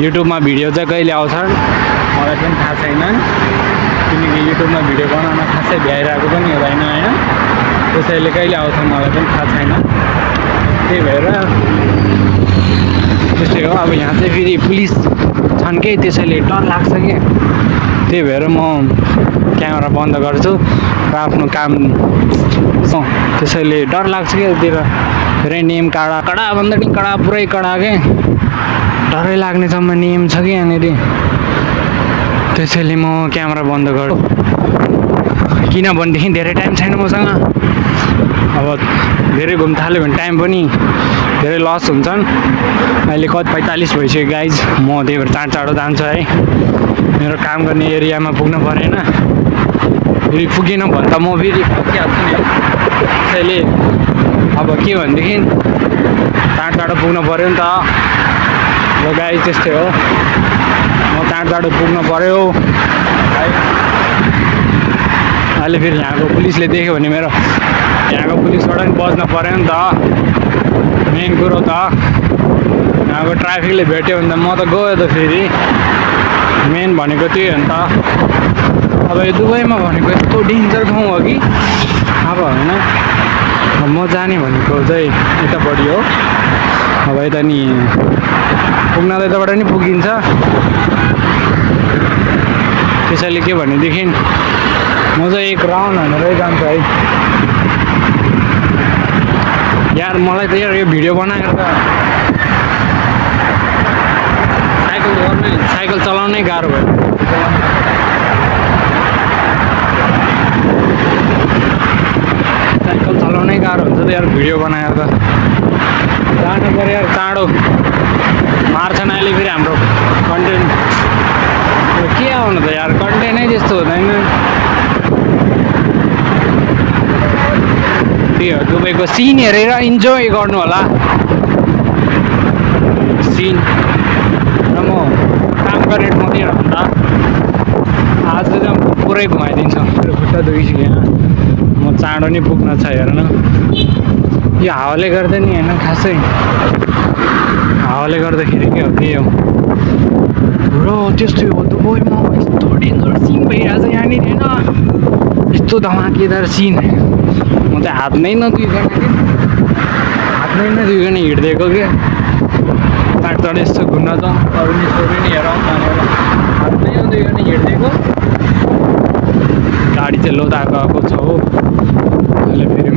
युट्युबमा भिडियो चाहिँ कहिले आउँछन् मलाई पनि थाहा छैन, किनकि युट्युबमा भिडियो बनाउन खासै भ्याइरहेको पनि हुँदैन होइन, त्यसैले कहिले आउँछ मलाई पनि थाहा छैन। त्यही भएर त्यस्तै हो। अब यहाँ चाहिँ फेरि पुलिस छन् कि त्यसैले डर लाग्छ कि, त्यही भएर म क्यामेरा बन्द गर्छु र आफ्नो काम त्यसैले डर लाग्छ कि यतिर धेरै नियम कडाभन्दा पनि कडा, पुरै कडा के, डरै लाग्नेसम्म नियम छ कि यहाँनिर, त्यसैले म क्यामेरा बन्द गर्छु। किनभनेदेखि धेरै टाइम छैन मसँग, अब धेरै घुम्न थाल्यो भने टाइम पनि धेरै लस हुन्छन्। अहिले 45 भइसक्यो गाइज, म त्यही भएर चाँडो जान्छु है, मेरो काम गर्ने एरियामा पुग्नु परेन, फेरि पुगेन भने त म फेरि फसिहाल्छु नि है। त्यसैले अब के भनेदेखि चाँडो पुग्नु पऱ्यो नि त। ल गाइज त्यस्तै हो, म चाँडो पुग्नु पऱ्यो है। अहिले फेरि यहाँको पुलिसले देख्यो भने मेरो यहाँको पुलिसबाट पनि बज्न पऱ्यो नि त, मेन कुरो त। यहाँको ट्राफिकले भेट्यो भने त म त गयो त, फेरि मेन भनेको त्यही हो नि त। अब यो दुबईमा भनेको यस्तो डेन्जर ठाउँ हो कि अब होइन, म जाने भनेको चाहिँ यतापट्टि हो। अब यता नि पुग्न त यताबाट नि पुगिन्छ, त्यसैले के भनेदेखि म चाहिँ एक राउन्ड हानेरै जान्छु है। यार मलाई त यार यो भिडियो बनाएर त साइकल चलाउनै गाह्रो भयो। साइकल चलाउनै गाह्रो हुन्छ त यार भिडियो बनाएर त। जानु पऱ्यो यार, चाँडो मार्छन् अहिले फेरि हाम्रो कन्टेन्ट। के आउनु त यार, कन्टेन्टै त्यस्तो हुँदैन। त्यही हो, दुबईको सिन हेरेर इन्जोय गर्नु होला सिन। र म काम गर्ने ठाउँतिर भन्दा आज चाहिँ पुरै घुमाइदिन्छु। मेरो खुट्टा दुखिसक्यो यहाँ, म चाँडो नै पुग्न छ हेर्नु। यो हावाले गर्दा नि होइन, खासै हावाले गर्दाखेरि के हो त्यही हो र त्यस्तै हो। दुबईमा यस्तो डेन्जर सिन भइरहेछ यहाँनिर होइन, यस्तो धमाकेदार सिन। म चाहिँ हात नै नधुइकन हिँडिदिएको कि चाँडो यस्तो घुम्न जाउँ, अरू नि हेरौँ भनेर हात नै नधुइकन हिँडिदिएको। गाडी चाहिँ लोदा गएको छ हो, अहिले फेरि